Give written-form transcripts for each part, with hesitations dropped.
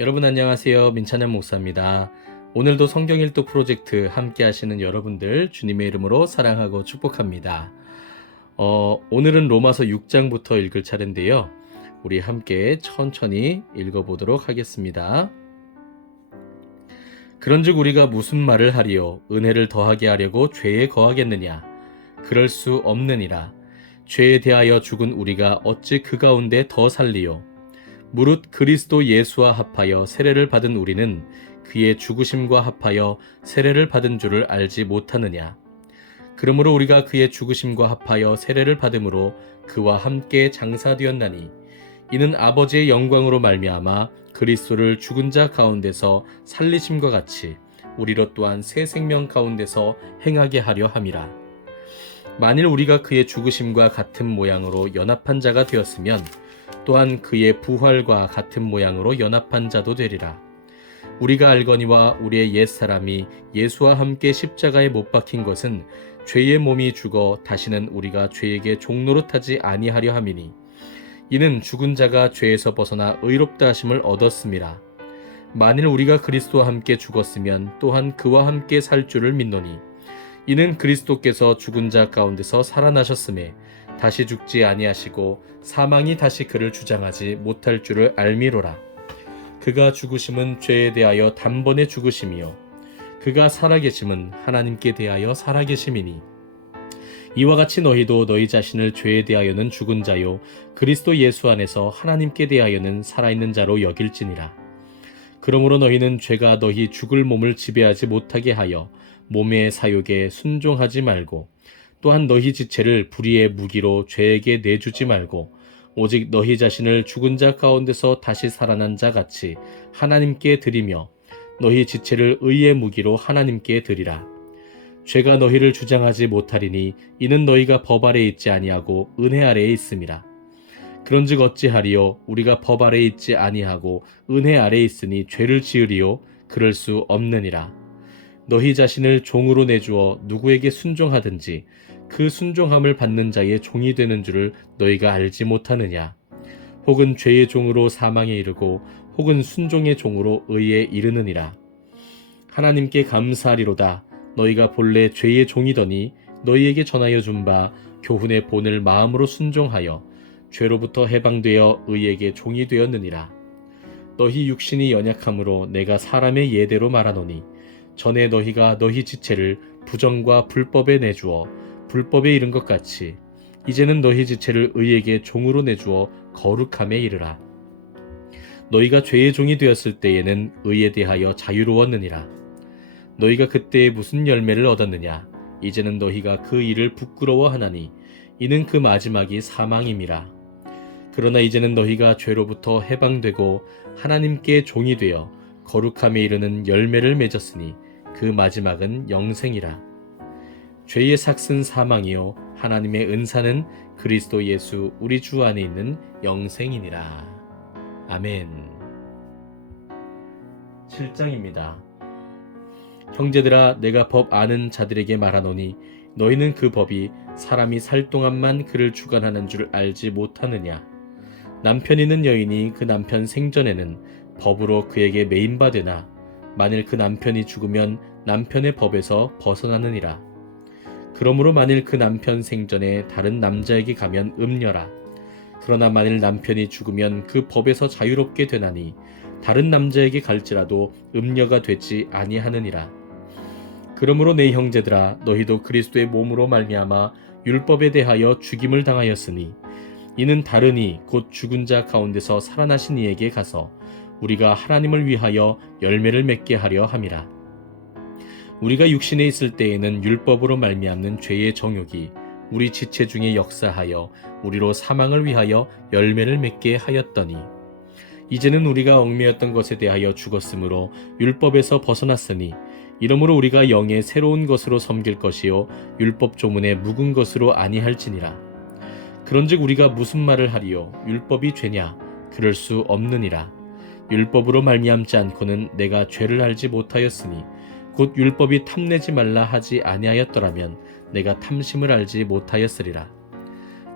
여러분 안녕하세요. 민찬현 목사입니다. 오늘도 성경 일독 프로젝트 함께 하시는 여러분들 주님의 이름으로 사랑하고 축복합니다. 오늘은 로마서 6장부터 읽을 차례인데요. 우리 함께 천천히 읽어보도록 하겠습니다. 그런즉 우리가 무슨 말을 하리요? 은혜를 더하게 하려고 죄에 거하겠느냐? 그럴 수 없느니라. 죄에 대하여 죽은 우리가 어찌 그 가운데 더 살리요? 무릇 그리스도 예수와 합하여 세례를 받은 우리는 그의 죽으심과 합하여 세례를 받은 줄을 알지 못하느냐. 그러므로 우리가 그의 죽으심과 합하여 세례를 받음으로 그와 함께 장사되었나니 이는 아버지의 영광으로 말미암아 그리스도를 죽은 자 가운데서 살리심과 같이 우리로 또한 새 생명 가운데서 행하게 하려 함이라. 만일 우리가 그의 죽으심과 같은 모양으로 연합한 자가 되었으면 또한 그의 부활과 같은 모양으로 연합한 자도 되리라. 우리가 알거니와 우리의 옛사람이 예수와 함께 십자가에 못 박힌 것은 죄의 몸이 죽어 다시는 우리가 죄에게 종노릇하지 아니하려 함이니 이는 죽은 자가 죄에서 벗어나 의롭다 하심을 얻었음이라. 만일 우리가 그리스도와 함께 죽었으면 또한 그와 함께 살 줄을 믿노니 이는 그리스도께서 죽은 자 가운데서 살아나셨음에 다시 죽지 아니하시고 사망이 다시 그를 주장하지 못할 줄을 알미로라. 그가 죽으심은 죄에 대하여 단번에 죽으심이요 그가 살아계심은 하나님께 대하여 살아계심이니 이와 같이 너희도 너희 자신을 죄에 대하여는 죽은 자요 그리스도 예수 안에서 하나님께 대하여는 살아있는 자로 여길지니라. 그러므로 너희는 죄가 너희 죽을 몸을 지배하지 못하게 하여 몸의 사욕에 순종하지 말고 또한 너희 지체를 불의의 무기로 죄에게 내주지 말고 오직 너희 자신을 죽은 자 가운데서 다시 살아난 자 같이 하나님께 드리며 너희 지체를 의의 무기로 하나님께 드리라. 죄가 너희를 주장하지 못하리니 이는 너희가 법 아래에 있지 아니하고 은혜 아래에 있음이라. 그런즉 어찌하리요? 우리가 법 아래에 있지 아니하고 은혜 아래에 있으니 죄를 지으리요? 그럴 수 없느니라. 너희 자신을 종으로 내주어 누구에게 순종하든지 그 순종함을 받는 자의 종이 되는 줄을 너희가 알지 못하느냐. 혹은 죄의 종으로 사망에 이르고 혹은 순종의 종으로 의에 이르느니라. 하나님께 감사하리로다. 너희가 본래 죄의 종이더니 너희에게 전하여 준 바 교훈의 본을 마음으로 순종하여 죄로부터 해방되어 의에게 종이 되었느니라. 너희 육신이 연약함으로 내가 사람의 예대로 말하노니 전에 너희가 너희 지체를 부정과 불법에 내주어 불법에 이른 것 같이 이제는 너희 지체를 의에게 종으로 내주어 거룩함에 이르라. 너희가 죄의 종이 되었을 때에는 의에 대하여 자유로웠느니라. 너희가 그때에 무슨 열매를 얻었느냐? 이제는 너희가 그 일을 부끄러워하나니 이는 그 마지막이 사망임이라. 그러나 이제는 너희가 죄로부터 해방되고 하나님께 종이 되어 거룩함에 이르는 열매를 맺었으니 그 마지막은 영생이라. 죄의 삭은 사망이요 하나님의 은사는 그리스도 예수 우리 주 안에 있는 영생이니라. 아멘. 7장입니다. 형제들아 내가 법 아는 자들에게 말하노니 너희는 그 법이 사람이 살 동안만 그를 주관하는 줄 알지 못하느냐. 남편 있는 여인이 그 남편 생전에는 법으로 그에게 매인바 되나 만일 그 남편이 죽으면 남편의 법에서 벗어나느니라. 그러므로 만일 그 남편 생전에 다른 남자에게 가면 음녀라. 그러나 만일 남편이 죽으면 그 법에서 자유롭게 되나니 다른 남자에게 갈지라도 음녀가 되지 아니하느니라. 그러므로 내 형제들아 너희도 그리스도의 몸으로 말미암아 율법에 대하여 죽임을 당하였으니 이는 다르니 곧 죽은 자 가운데서 살아나신 이에게 가서 우리가 하나님을 위하여 열매를 맺게 하려 함이라. 우리가 육신에 있을 때에는 율법으로 말미암는 죄의 정욕이 우리 지체 중에 역사하여 우리로 사망을 위하여 열매를 맺게 하였더니 이제는 우리가 얽매였던 것에 대하여 죽었으므로 율법에서 벗어났으니 이러므로 우리가 영의 새로운 것으로 섬길 것이요 율법 조문에 묵은 것으로 아니할지니라. 그런즉 우리가 무슨 말을 하리요? 율법이 죄냐? 그럴 수 없느니라. 율법으로 말미암지 않고는 내가 죄를 알지 못하였으니 곧 율법이 탐내지 말라 하지 아니하였더라면 내가 탐심을 알지 못하였으리라.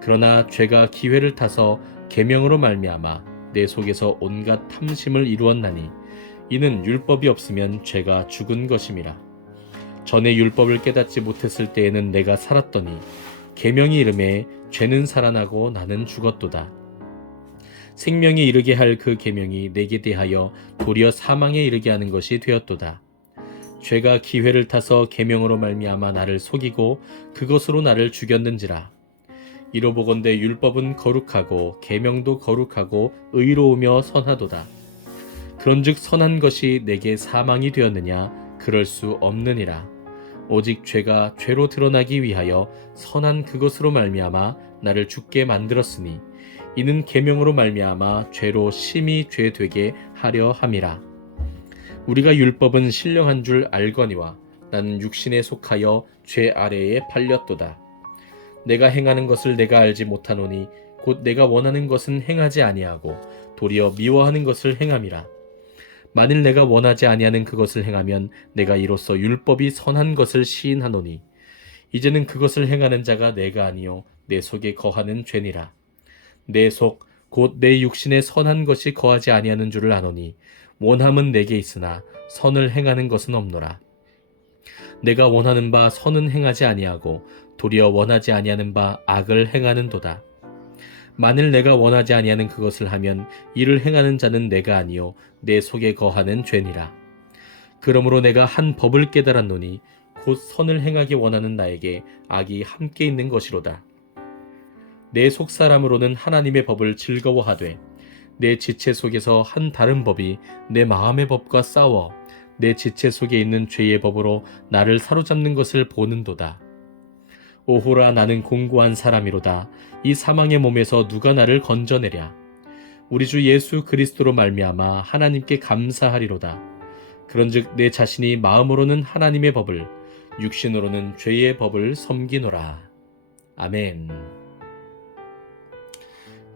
그러나 죄가 기회를 타서 계명으로 말미암아 내 속에서 온갖 탐심을 이루었나니 이는 율법이 없으면 죄가 죽은 것임이라. 전에 율법을 깨닫지 못했을 때에는 내가 살았더니 계명이 이름에 죄는 살아나고 나는 죽었도다. 생명에 이르게 할 그 계명이 내게 대하여 도리어 사망에 이르게 하는 것이 되었도다. 죄가 기회를 타서 계명으로 말미암아 나를 속이고 그것으로 나를 죽였는지라. 이로 보건대 율법은 거룩하고 계명도 거룩하고 의로우며 선하도다. 그런즉 선한 것이 내게 사망이 되었느냐? 그럴 수 없느니라. 오직 죄가 죄로 드러나기 위하여 선한 그것으로 말미암아 나를 죽게 만들었으니 이는 계명으로 말미암아 죄로 심히 죄되게 하려 함이라. 우리가 율법은 신령한 줄 알거니와 나는 육신에 속하여 죄 아래에 팔렸도다. 내가 행하는 것을 내가 알지 못하노니 곧 내가 원하는 것은 행하지 아니하고 도리어 미워하는 것을 행함이라. 만일 내가 원하지 아니하는 그것을 행하면 내가 이로써 율법이 선한 것을 시인하노니 이제는 그것을 행하는 자가 내가 아니요 내 속에 거하는 죄니라. 내 속 곧 내 육신에 선한 것이 거하지 아니하는 줄을 아노니 원함은 내게 있으나 선을 행하는 것은 없노라. 내가 원하는 바 선은 행하지 아니하고 도리어 원하지 아니하는 바 악을 행하는도다. 만일 내가 원하지 아니하는 그것을 하면 이를 행하는 자는 내가 아니요 내 속에 거하는 죄니라. 그러므로 내가 한 법을 깨달았노니 곧 선을 행하기 원하는 나에게 악이 함께 있는 것이로다. 내 속사람으로는 하나님의 법을 즐거워하되 내 지체 속에서 한 다른 법이 내 마음의 법과 싸워 내 지체 속에 있는 죄의 법으로 나를 사로잡는 것을 보는도다. 오호라, 나는 공고한 사람이로다. 이 사망의 몸에서 누가 나를 건져내랴. 우리 주 예수 그리스도로 말미암아 하나님께 감사하리로다. 그런즉 내 자신이 마음으로는 하나님의 법을 육신으로는 죄의 법을 섬기노라. 아멘.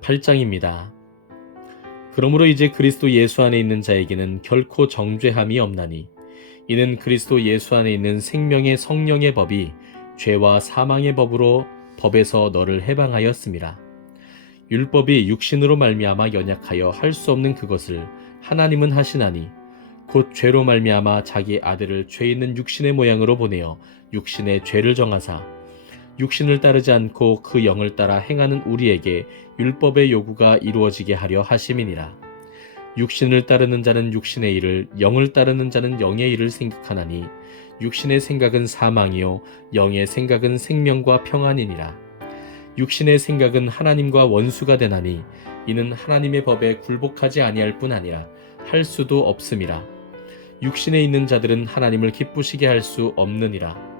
8장입니다. 그러므로 이제 그리스도 예수 안에 있는 자에게는 결코 정죄함이 없나니 이는 그리스도 예수 안에 있는 생명의 성령의 법이 죄와 사망의 법으로 법에서 너를 해방하였음이라. 율법이 육신으로 말미암아 연약하여 할 수 없는 그것을 하나님은 하시나니 곧 죄로 말미암아 자기 아들을 죄 있는 육신의 모양으로 보내어 육신의 죄를 정하사 육신을 따르지 않고 그 영을 따라 행하는 우리에게 율법의 요구가 이루어지게 하려 하심이니라. 육신을 따르는 자는 육신의 일을, 영을 따르는 자는 영의 일을 생각하나니 육신의 생각은 사망이요 영의 생각은 생명과 평안이니라. 육신의 생각은 하나님과 원수가 되나니 이는 하나님의 법에 굴복하지 아니할 뿐 아니라 할 수도 없음이라. 육신에 있는 자들은 하나님을 기쁘시게 할 수 없느니라.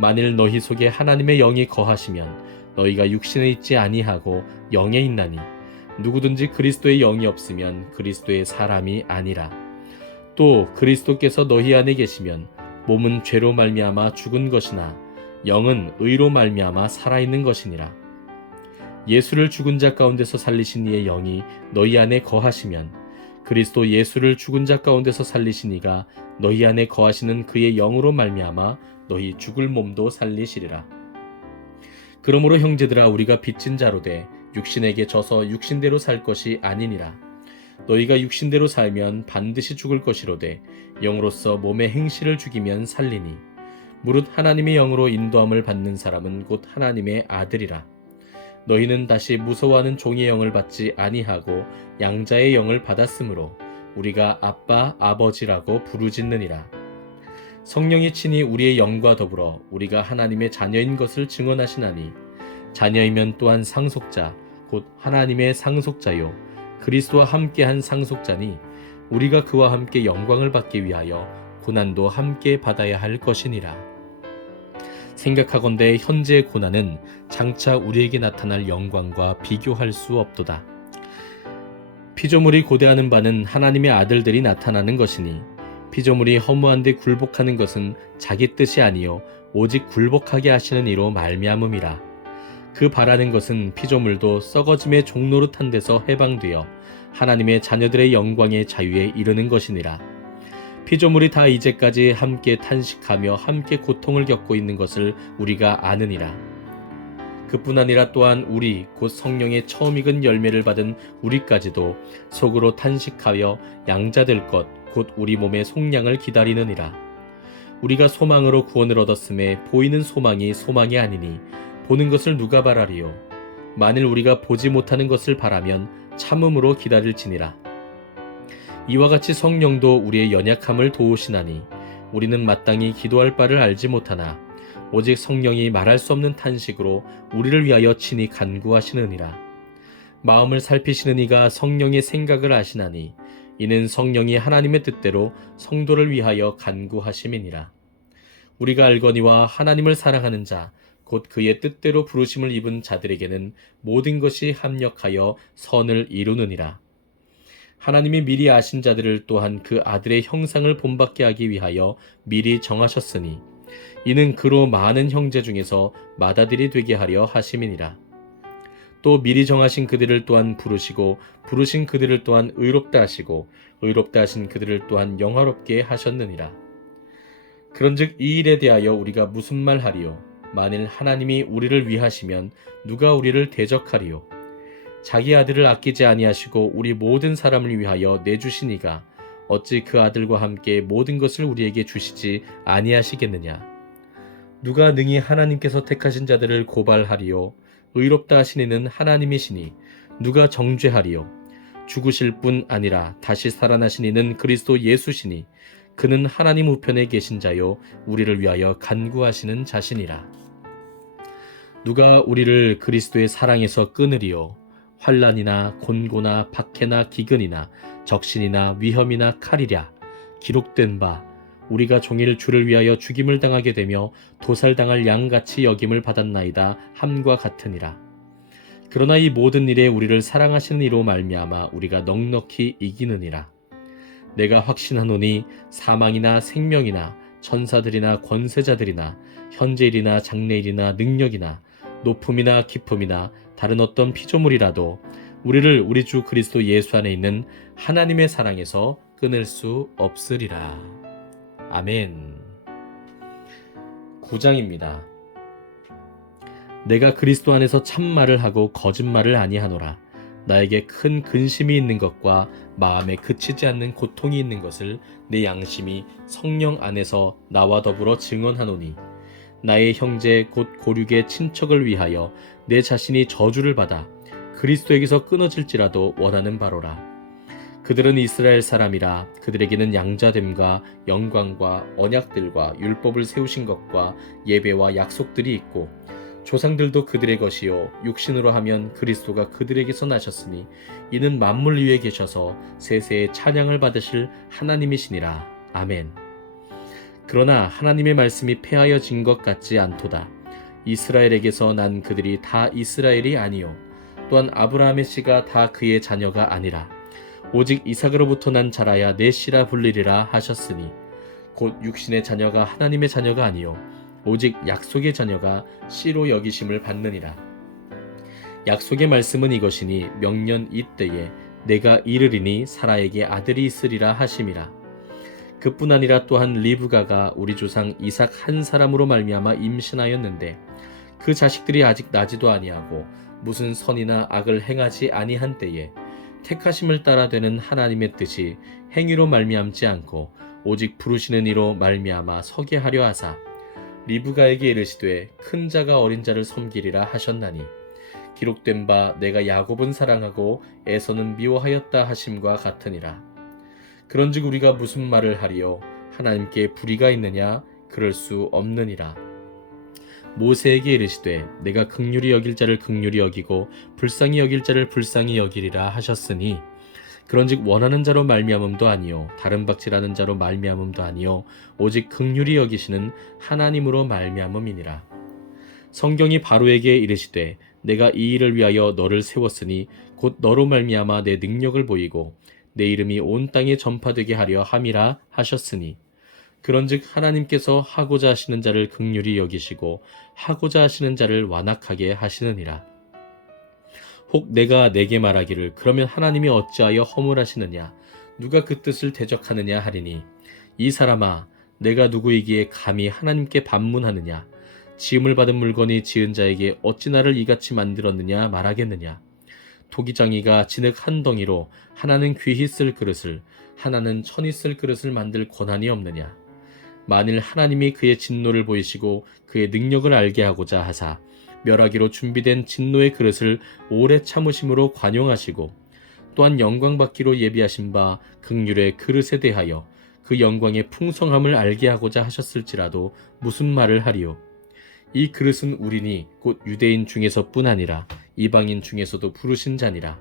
만일 너희 속에 하나님의 영이 거하시면 너희가 육신에 있지 아니하고 영에 있나니 누구든지 그리스도의 영이 없으면 그리스도의 사람이 아니라. 또 그리스도께서 너희 안에 계시면 몸은 죄로 말미암아 죽은 것이나 영은 의로 말미암아 살아있는 것이니라. 예수를 죽은 자 가운데서 살리신 이의 영이 너희 안에 거하시면 그리스도 예수를 죽은 자 가운데서 살리신 이가 너희 안에 거하시는 그의 영으로 말미암아 너희 죽을 몸도 살리시리라. 그러므로 형제들아, 우리가 빚진 자로 돼 육신에게 져서 육신대로 살 것이 아니니라. 너희가 육신대로 살면 반드시 죽을 것이로되 영으로서 몸의 행실을 죽이면 살리니 무릇 하나님의 영으로 인도함을 받는 사람은 곧 하나님의 아들이라. 너희는 다시 무서워하는 종의 영을 받지 아니하고 양자의 영을 받았으므로 우리가 아빠 아버지라고 부르짖느니라. 성령이 친히 우리의 영과 더불어 우리가 하나님의 자녀인 것을 증언하시나니 자녀이면 또한 상속자 곧 하나님의 상속자요 그리스도와 함께한 상속자니 우리가 그와 함께 영광을 받기 위하여 고난도 함께 받아야 할 것이니라. 생각하건대 현재의 고난은 장차 우리에게 나타날 영광과 비교할 수 없도다. 피조물이 고대하는 바는 하나님의 아들들이 나타나는 것이니 피조물이 허무한 데 굴복하는 것은 자기 뜻이 아니요 오직 굴복하게 하시는 이로 말미암음이라. 그 바라는 것은 피조물도 썩어짐의 종노릇한 데서 해방되어 하나님의 자녀들의 영광의 자유에 이르는 것이니라. 피조물이 다 이제까지 함께 탄식하며 함께 고통을 겪고 있는 것을 우리가 아느니라. 그뿐 아니라 또한 우리 곧 성령의 처음 익은 열매를 받은 우리까지도 속으로 탄식하여 양자될 것 곧 우리 몸의 속량을 기다리느니라. 우리가 소망으로 구원을 얻었음에 보이는 소망이 소망이 아니니 보는 것을 누가 바라리요. 만일 우리가 보지 못하는 것을 바라면 참음으로 기다릴지니라. 이와 같이 성령도 우리의 연약함을 도우시나니 우리는 마땅히 기도할 바를 알지 못하나 오직 성령이 말할 수 없는 탄식으로 우리를 위하여 친히 간구하시느니라. 마음을 살피시는 이가 성령의 생각을 아시나니 이는 성령이 하나님의 뜻대로 성도를 위하여 간구하심이니라. 우리가 알거니와 하나님을 사랑하는 자 곧 그의 뜻대로 부르심을 입은 자들에게는 모든 것이 합력하여 선을 이루느니라. 하나님이 미리 아신 자들을 또한 그 아들의 형상을 본받게 하기 위하여 미리 정하셨으니 이는 그로 많은 형제 중에서 맏아들이 되게 하려 하심이니라. 또 미리 정하신 그들을 또한 부르시고 부르신 그들을 또한 의롭다 하시고 의롭다 하신 그들을 또한 영화롭게 하셨느니라. 그런즉 이 일에 대하여 우리가 무슨 말 하리요? 만일 하나님이 우리를 위하시면 누가 우리를 대적하리요? 자기 아들을 아끼지 아니하시고 우리 모든 사람을 위하여 내주시니가 어찌 그 아들과 함께 모든 것을 우리에게 주시지 아니하시겠느냐? 누가 능히 하나님께서 택하신 자들을 고발하리요? 의롭다 하신 이는 하나님이시니 누가 정죄하리요? 죽으실 뿐 아니라 다시 살아나신 이는 그리스도 예수시니 그는 하나님 우편에 계신 자요 우리를 위하여 간구하시는 자시니라. 누가 우리를 그리스도의 사랑에서 끊으리요? 환난이나 곤고나 박해나 기근이나 적신이나 위험이나 칼이랴. 기록된 바 우리가 종일 주를 위하여 죽임을 당하게 되며 도살당할 양같이 여김을 받았나이다 함과 같으니라. 그러나 이 모든 일에 우리를 사랑하시는 이로 말미암아 우리가 넉넉히 이기느니라. 내가 확신하노니 사망이나 생명이나 천사들이나 권세자들이나 현재일이나 장래일이나 능력이나 높음이나 깊음이나 다른 어떤 피조물이라도 우리를 우리 주 그리스도 예수 안에 있는 하나님의 사랑에서 끊을 수 없으리라. 아멘. 9장입니다. 내가 그리스도 안에서 참말을 하고 거짓말을 아니하노라. 나에게 큰 근심이 있는 것과 마음에 그치지 않는 고통이 있는 것을 내 양심이 성령 안에서 나와 더불어 증언하노니 나의 형제 곧 고륙의 친척을 위하여 내 자신이 저주를 받아 그리스도에게서 끊어질지라도 원하는 바로라. 그들은 이스라엘 사람이라 그들에게는 양자됨과 영광과 언약들과 율법을 세우신 것과 예배와 약속들이 있고 조상들도 그들의 것이요 육신으로 하면 그리스도가 그들에게서 나셨으니 이는 만물 위에 계셔서 세세의 찬양을 받으실 하나님이시니라. 아멘. 그러나 하나님의 말씀이 폐하여진 것 같지 않도다. 이스라엘에게서 난 그들이 다 이스라엘이 아니요 또한 아브라함의 씨가 다 그의 자녀가 아니라 오직 이삭으로부터 난 자라야 내 씨라 불리리라 하셨으니 곧 육신의 자녀가 하나님의 자녀가 아니요 오직 약속의 자녀가 씨로 여기심을 받느니라. 약속의 말씀은 이것이니 명년 이때에 내가 이르리니 사라에게 아들이 있으리라 하심이라. 그뿐 아니라 또한 리브가가 우리 조상 이삭 한 사람으로 말미암아 임신하였는데 그 자식들이 아직 나지도 아니하고 무슨 선이나 악을 행하지 아니한 때에 택하심을 따라 되는 하나님의 뜻이 행위로 말미암지 않고 오직 부르시는 이로 말미암아 서게 하려 하사 리브가에게 이르시되 큰 자가 어린 자를 섬기리라 하셨나니 기록된 바 내가 야곱은 사랑하고 에서는 미워하였다 하심과 같으니라. 그런즉 우리가 무슨 말을 하리요? 하나님께 불의가 있느냐? 그럴 수 없느니라. 모세에게 이르시되 내가 긍휼히 여길 자를 긍휼히 여기고 불쌍히 여길 자를 불쌍히 여기리라 하셨으니 그런즉 원하는 자로 말미암음도 아니요 다른 박질하는 자로 말미암음도 아니요 오직 긍휼히 여기시는 하나님으로 말미암음이니라. 성경이 바로에게 이르시되 내가 이 일을 위하여 너를 세웠으니 곧 너로 말미암아 내 능력을 보이고 내 이름이 온 땅에 전파되게 하려 함이라 하셨으니 그런즉 하나님께서 하고자 하시는 자를 긍휼히 여기시고 하고자 하시는 자를 완악하게 하시느니라. 혹 내가 내게 말하기를 그러면 하나님이 어찌하여 허물하시느냐 누가 그 뜻을 대적하느냐 하리니 이 사람아 내가 누구이기에 감히 하나님께 반문하느냐 지음을 받은 물건이 지은 자에게 어찌 나를 이같이 만들었느냐 말하겠느냐. 토기장이가 진흙 한 덩이로 하나는 귀히 쓸 그릇을 하나는 천히 쓸 그릇을 만들 권한이 없느냐. 만일 하나님이 그의 진노를 보이시고 그의 능력을 알게 하고자 하사 멸하기로 준비된 진노의 그릇을 오래 참으심으로 관용하시고 또한 영광받기로 예비하신 바 긍휼의 그릇에 대하여 그 영광의 풍성함을 알게 하고자 하셨을지라도 무슨 말을 하리요. 이 그릇은 우리니 곧 유대인 중에서뿐 아니라 이방인 중에서도 부르신 자니라.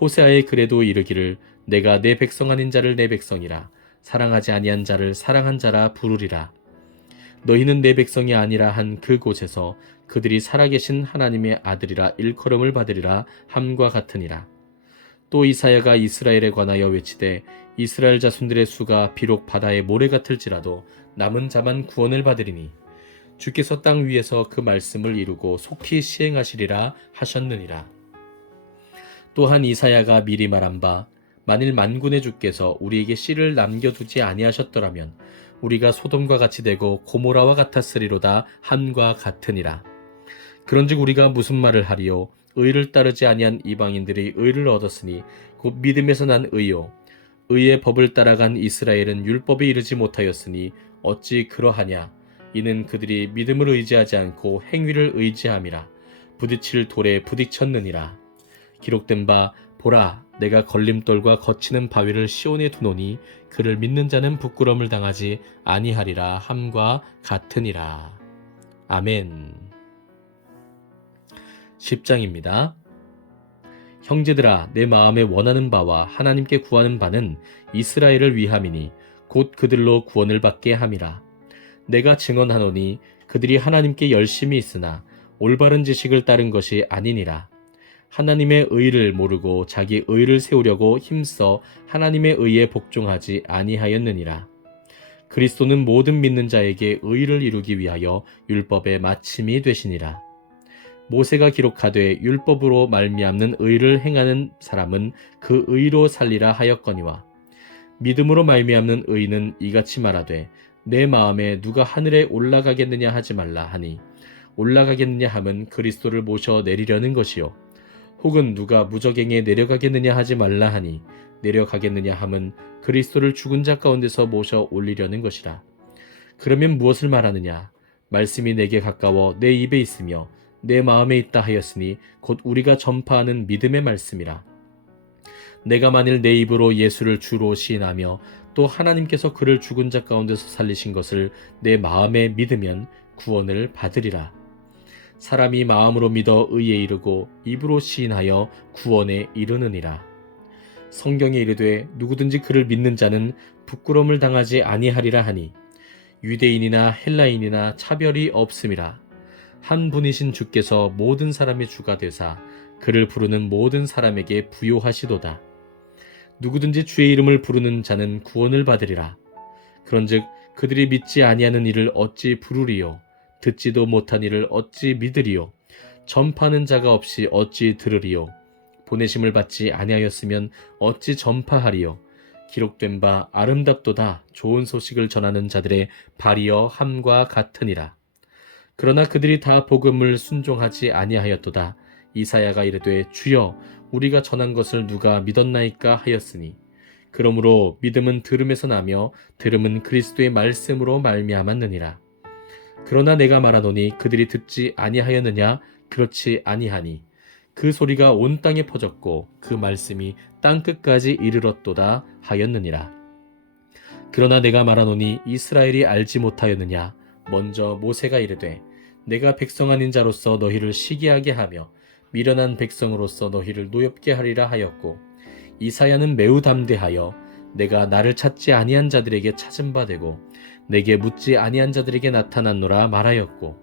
호세아의 글에도 이르기를 내가 내 백성 아닌 자를 내 백성이라 사랑하지 아니한 자를 사랑한 자라 부르리라. 너희는 내 백성이 아니라 한 그곳에서 그들이 살아계신 하나님의 아들이라 일컬음을 받으리라 함과 같으니라. 또 이사야가 이스라엘에 관하여 외치되 이스라엘 자손들의 수가 비록 바다의 모래 같을지라도 남은 자만 구원을 받으리니 주께서 땅 위에서 그 말씀을 이루고 속히 시행하시리라 하셨느니라. 또한 이사야가 미리 말한 바 만일 만군의 주께서 우리에게 씨를 남겨두지 아니하셨더라면 우리가 소돔과 같이 되고 고모라와 같았으리로다 함과 같으니라. 그런즉 우리가 무슨 말을 하리요. 의를 따르지 아니한 이방인들이 의를 얻었으니 곧 믿음에서 난 의요. 의의 법을 따라간 이스라엘은 율법에 이르지 못하였으니 어찌 그러하냐. 이는 그들이 믿음을 의지하지 않고 행위를 의지함이라. 부딪힐 돌에 부딪혔느니라. 기록된 바 보라 내가 걸림돌과 거치는 바위를 시온에 두노니 그를 믿는 자는 부끄러움을 당하지 아니하리라 함과 같으니라. 아멘. 10장입니다. 형제들아 내 마음에 원하는 바와 하나님께 구하는 바는 이스라엘을 위함이니 곧 그들로 구원을 받게 함이라. 내가 증언하노니 그들이 하나님께 열심히 있으나 올바른 지식을 따른 것이 아니니라. 하나님의 의를 모르고 자기 의를 세우려고 힘써 하나님의 의에 복종하지 아니하였느니라. 그리스도는 모든 믿는 자에게 의를 이루기 위하여 율법의 마침이 되시니라. 모세가 기록하되 율법으로 말미암는 의를 행하는 사람은 그 의로 살리라 하였거니와 믿음으로 말미암는 의는 이같이 말하되 내 마음에 누가 하늘에 올라가겠느냐 하지 말라 하니 올라가겠느냐 함은 그리스도를 모셔 내리려는 것이요 혹은 누가 무저갱에 내려가겠느냐 하지 말라 하니 내려가겠느냐 함은 그리스도를 죽은 자 가운데서 모셔 올리려는 것이라. 그러면 무엇을 말하느냐? 말씀이 내게 가까워 내 입에 있으며 내 마음에 있다 하였으니 곧 우리가 전파하는 믿음의 말씀이라. 내가 만일 내 입으로 예수를 주로 시인하며 또 하나님께서 그를 죽은 자 가운데서 살리신 것을 내 마음에 믿으면 구원을 받으리라. 사람이 마음으로 믿어 의에 이르고 입으로 시인하여 구원에 이르느니라. 성경에 이르되 누구든지 그를 믿는 자는 부끄러움을 당하지 아니하리라 하니 유대인이나 헬라인이나 차별이 없음이라. 한 분이신 주께서 모든 사람의 주가 되사 그를 부르는 모든 사람에게 부요하시도다. 누구든지 주의 이름을 부르는 자는 구원을 받으리라. 그런즉 그들이 믿지 아니하는 이를 어찌 부르리요? 듣지도 못한 이를 어찌 믿으리요? 전파하는 자가 없이 어찌 들으리요? 보내심을 받지 아니하였으면 어찌 전파하리요? 기록된 바 아름답도다 좋은 소식을 전하는 자들의 발이여 함과 같으니라. 그러나 그들이 다 복음을 순종하지 아니하였도다. 이사야가 이르되 주여 우리가 전한 것을 누가 믿었나이까 하였으니 그러므로 믿음은 들음에서 나며 들음은 그리스도의 말씀으로 말미암았느니라. 그러나 내가 말하노니 그들이 듣지 아니하였느냐? 그렇지 아니하니 그 소리가 온 땅에 퍼졌고 그 말씀이 땅끝까지 이르렀도다 하였느니라. 그러나 내가 말하노니 이스라엘이 알지 못하였느냐? 먼저 모세가 이르되 내가 백성 아닌 자로서 너희를 시기하게 하며 미련한 백성으로서 너희를 노엽게 하리라 하였고 이사야는 매우 담대하여 내가 나를 찾지 아니한 자들에게 찾은 바 되고 내게 묻지 아니한 자들에게 나타났노라 말하였고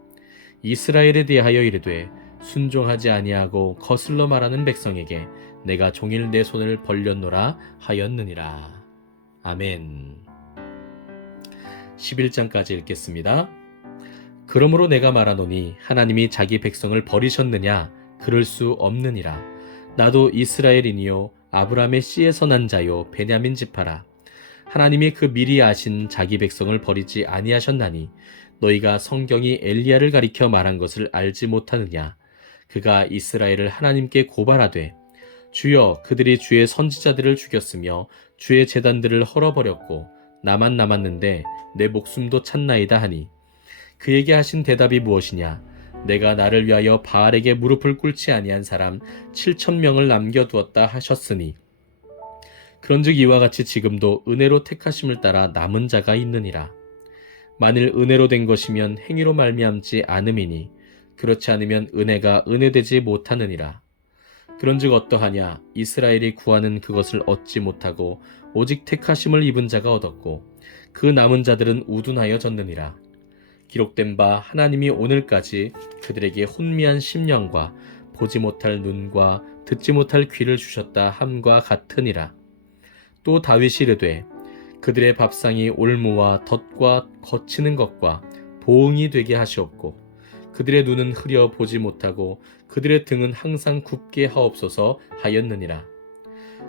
이스라엘에 대하여 이르되 순종하지 아니하고 거슬러 말하는 백성에게 내가 종일 내 손을 벌렸노라 하였느니라. 아멘. 11장까지 읽겠습니다. 그러므로 내가 말하노니 하나님이 자기 백성을 버리셨느냐? 그럴 수 없느니라. 나도 이스라엘이니요 아브라함의 씨에서 난 자요 베냐민 지파라. 하나님이 그 미리 아신 자기 백성을 버리지 아니하셨나니 너희가 성경이 엘리야를 가리켜 말한 것을 알지 못하느냐? 그가 이스라엘을 하나님께 고발하되 주여 그들이 주의 선지자들을 죽였으며 주의 제단들을 헐어버렸고 나만 남았는데 내 목숨도 찼나이다 하니 그에게 하신 대답이 무엇이냐? 내가 나를 위하여 바알에게 무릎을 꿇지 아니한 사람 7,000명을 남겨두었다 하셨으니 그런즉 이와 같이 지금도 은혜로 택하심을 따라 남은 자가 있느니라. 만일 은혜로 된 것이면 행위로 말미암지 않음이니 그렇지 않으면 은혜가 은혜되지 못하느니라. 그런즉 어떠하냐? 이스라엘이 구하는 그것을 얻지 못하고 오직 택하심을 입은 자가 얻었고 그 남은 자들은 우둔하여졌느니라. 기록된 바 하나님이 오늘까지 그들에게 혼미한 심령과 보지 못할 눈과 듣지 못할 귀를 주셨다 함과 같으니라. 또 다윗이 이르되 그들의 밥상이 올무와 덫과 거치는 것과 보응이 되게 하시옵고 그들의 눈은 흐려 보지 못하고 그들의 등은 항상 굽게 하옵소서 하였느니라.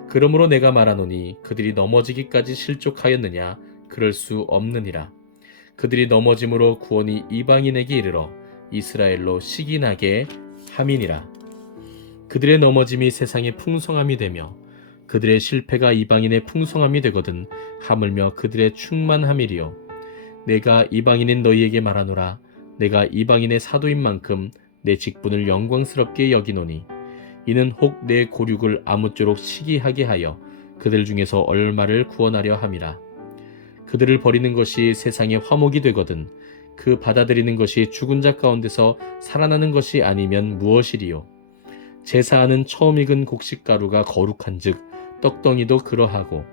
그러므로 내가 말하노니 그들이 넘어지기까지 실족하였느냐? 그럴 수 없느니라. 그들이 넘어짐으로 구원이 이방인에게 이르러 이스라엘로 시기나게 함이니라. 그들의 넘어짐이 세상의 풍성함이 되며 그들의 실패가 이방인의 풍성함이 되거든 하물며 그들의 충만함이리요. 내가 이방인인 너희에게 말하노라. 내가 이방인의 사도인 만큼 내 직분을 영광스럽게 여기노니 이는 혹 내 고륙을 아무쪼록 시기하게 하여 그들 중에서 얼마를 구원하려 함이라. 그들을 버리는 것이 세상의 화목이 되거든 그 받아들이는 것이 죽은 자 가운데서 살아나는 것이 아니면 무엇이리요. 제사하는 처음 익은 곡식가루가 거룩한즉 떡덩이도 그러하고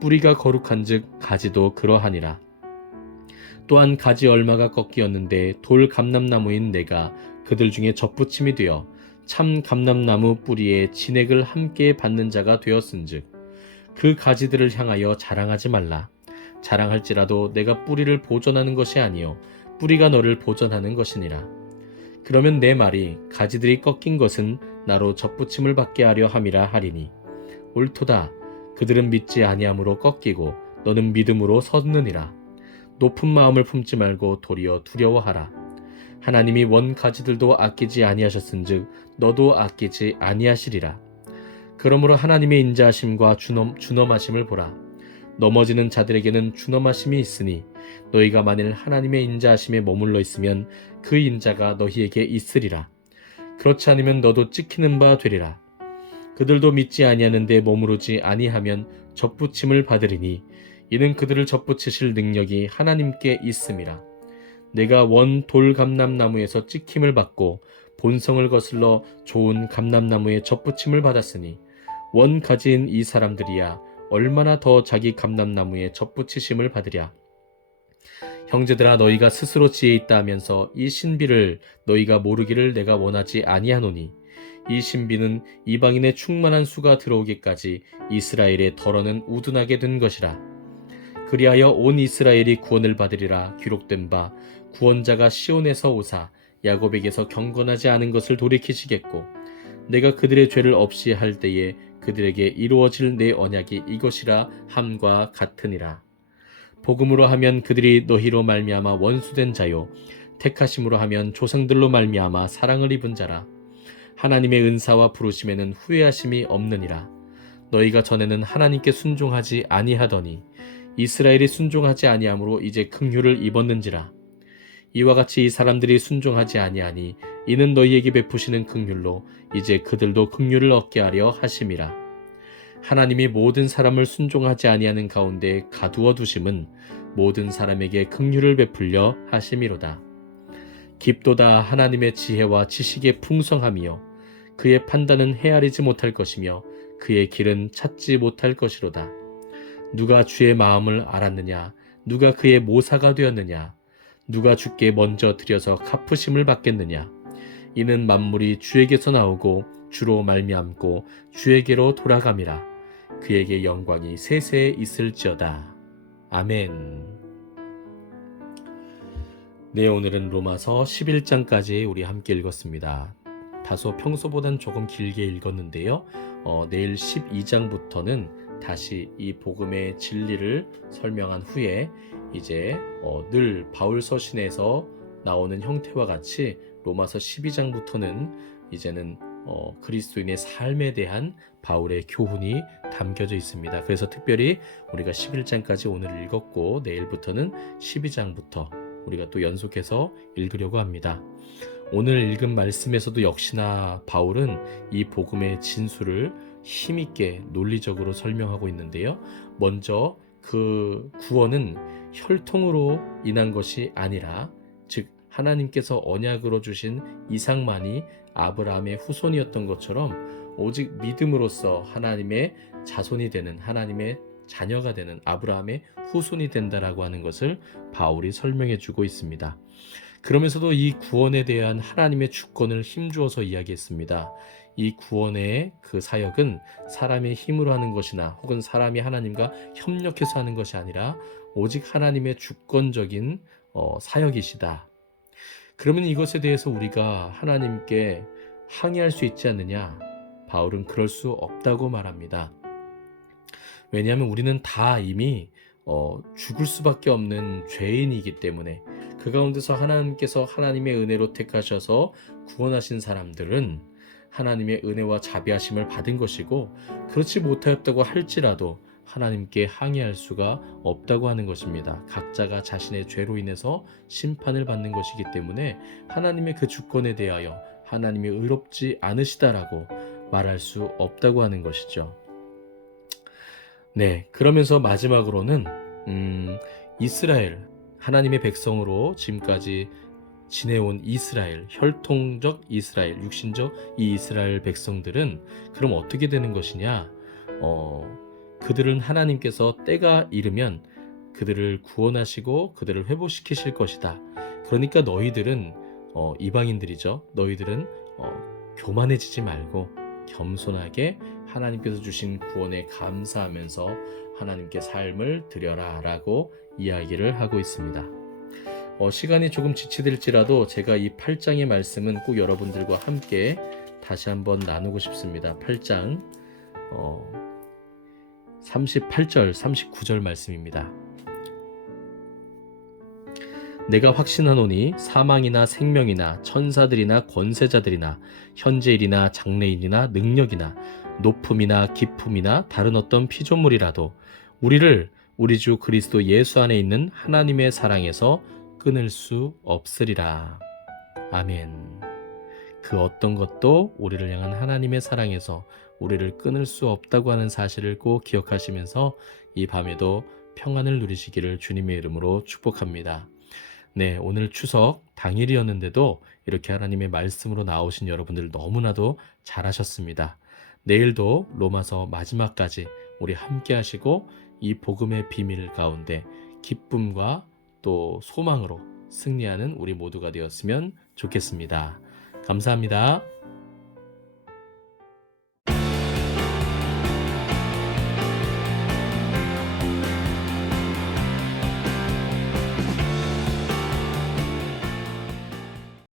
뿌리가 거룩한즉 가지도 그러하니라. 또한 가지 얼마가 꺾이었는데 돌 감람나무인 내가 그들 중에 접붙임이 되어 참 감람나무 뿌리에 진액을 함께 받는 자가 되었은즉 그 가지들을 향하여 자랑하지 말라. 자랑할지라도 내가 뿌리를 보존하는 것이 아니요 뿌리가 너를 보존하는 것이니라. 그러면 내 말이 가지들이 꺾인 것은 나로 접붙임을 받게 하려 함이라 하리니 옳도다. 그들은 믿지 아니함으로 꺾이고 너는 믿음으로 섰느니라. 높은 마음을 품지 말고 도리어 두려워하라. 하나님이 원 가지들도 아끼지 아니하셨은즉 너도 아끼지 아니하시리라. 그러므로 하나님의 인자하심과 준엄하심을 보라. 넘어지는 자들에게는 준엄하심이 있으니 너희가 만일 하나님의 인자하심에 머물러 있으면 그 인자가 너희에게 있으리라. 그렇지 않으면 너도 찍히는 바 되리라. 그들도 믿지 아니하는데 머무르지 아니하면 접붙임을 받으리니 이는 그들을 접붙이실 능력이 하나님께 있음이라. 내가 원 돌 감람나무에서 찍힘을 받고 본성을 거슬러 좋은 감람나무에 접붙임을 받았으니 원 가지인 이 사람들이야 얼마나 더 자기 감람나무에 접붙이심을 받으랴. 형제들아 너희가 스스로 지혜 있다 하면서 이 신비를 너희가 모르기를 내가 원하지 아니하노니 이 신비는 이방인의 충만한 수가 들어오기까지 이스라엘의 덜어는 우둔하게 된 것이라. 그리하여 온 이스라엘이 구원을 받으리라 기록된 바 구원자가 시온에서 오사 야곱에게서 경건하지 않은 것을 돌이키시겠고 내가 그들의 죄를 없이 할 때에 그들에게 이루어질 내 언약이 이것이라 함과 같으니라. 복음으로 하면 그들이 너희로 말미암아 원수된 자요 택하심으로 하면 조상들로 말미암아 사랑을 입은 자라. 하나님의 은사와 부르심에는 후회하심이 없느니라. 너희가 전에는 하나님께 순종하지 아니하더니 이스라엘이 순종하지 아니함으로 이제 긍휼을 입었는지라. 이와 같이 이 사람들이 순종하지 아니하니 이는 너희에게 베푸시는 긍휼로 이제 그들도 긍휼을 얻게 하려 하심이라. 하나님이 모든 사람을 순종하지 아니하는 가운데 가두어 두심은 모든 사람에게 긍휼을 베풀려 하심이로다. 깊도다 하나님의 지혜와 지식의 풍성함이요 그의 판단은 헤아리지 못할 것이며 그의 길은 찾지 못할 것이로다. 누가 주의 마음을 알았느냐? 누가 그의 모사가 되었느냐? 누가 주께 먼저 드려서 갚으심을 받겠느냐? 이는 만물이 주에게서 나오고 주로 말미암고 주에게로 돌아감이라. 그에게 영광이 세세에 있을지어다. 아멘. 네, 오늘은 로마서 11장까지 우리 함께 읽었습니다. 다소 평소보단 조금 길게 읽었는데요. 내일 12장부터는 다시 이 복음의 진리를 설명한 후에 이제 늘 바울 서신에서 나오는 형태와 같이 로마서 12장부터는 이제는 그리스도인의 삶에 대한 바울의 교훈이 담겨져 있습니다. 그래서 특별히 우리가 11장까지 오늘 읽었고 내일부터는 12장부터 우리가 또 연속해서 읽으려고 합니다. 오늘 읽은 말씀에서도 역시나 바울은 이 복음의 진수를 힘있게 논리적으로 설명하고 있는데요. 먼저 그 구원은 혈통으로 인한 것이 아니라, 즉 하나님께서 언약으로 주신 이삭만이 아브라함의 후손이었던 것처럼 오직 믿음으로써 하나님의 자손이 되는, 하나님의 자녀가 되는, 아브라함의 후손이 된다라고 하는 것을 바울이 설명해 주고 있습니다. 그러면서도 이 구원에 대한 하나님의 주권을 힘주어서 이야기했습니다. 이 구원의 그 사역은 사람의 힘으로 하는 것이나 혹은 사람이 하나님과 협력해서 하는 것이 아니라 오직 하나님의 주권적인 사역이시다. 그러면 이것에 대해서 우리가 하나님께 항의할 수 있지 않느냐? 바울은 그럴 수 없다고 말합니다. 왜냐하면 우리는 다 이미 죽을 수밖에 없는 죄인이기 때문에, 그 가운데서 하나님께서 하나님의 은혜로 택하셔서 구원하신 사람들은 하나님의 은혜와 자비하심을 받은 것이고, 그렇지 못하였다고 할지라도 하나님께 항의할 수가 없다고 하는 것입니다. 각자가 자신의 죄로 인해서 심판을 받는 것이기 때문에 하나님의 그 주권에 대하여 하나님이 의롭지 않으시다라고 말할 수 없다고 하는 것이죠. 네, 그러면서 마지막으로는 이스라엘, 하나님의 백성으로 지금까지 지내온 이스라엘, 혈통적 이스라엘, 육신적 이 이스라엘 백성들은 그럼 어떻게 되는 것이냐? 그들은 하나님께서 때가 이르면 그들을 구원하시고 그들을 회복시키실 것이다. 그러니까 너희들은 이방인들이죠. 너희들은 교만해지지 말고 겸손하게 하나님께서 주신 구원에 감사하면서 하나님께 삶을 드려라 라고 이야기를 하고 있습니다. 시간이 조금 지체될지라도 제가 이 8장의 말씀은 꼭 여러분들과 함께 다시 한번 나누고 싶습니다. 8장 38절 39절 말씀입니다. 내가 확신하노니 사망이나 생명이나 천사들이나 권세자들이나 현재일이나 장래일이나 능력이나 높음이나 깊음이나 다른 어떤 피조물이라도 우리를 우리 주 그리스도 예수 안에 있는 하나님의 사랑에서 끊을 수 없으리라. 아멘. 그 어떤 것도 우리를 향한 하나님의 사랑에서 우리를 끊을 수 없다고 하는 사실을 꼭 기억하시면서 이 밤에도 평안을 누리시기를 주님의 이름으로 축복합니다. 네, 오늘 추석 당일이었는데도 이렇게 하나님의 말씀으로 나오신 여러분들 너무나도 잘하셨습니다. 내일도 로마서 마지막까지 우리 함께 하시고 이 복음의 비밀 가운데 기쁨과 또 소망으로 승리하는 우리 모두가 되었으면 좋겠습니다. 감사합니다.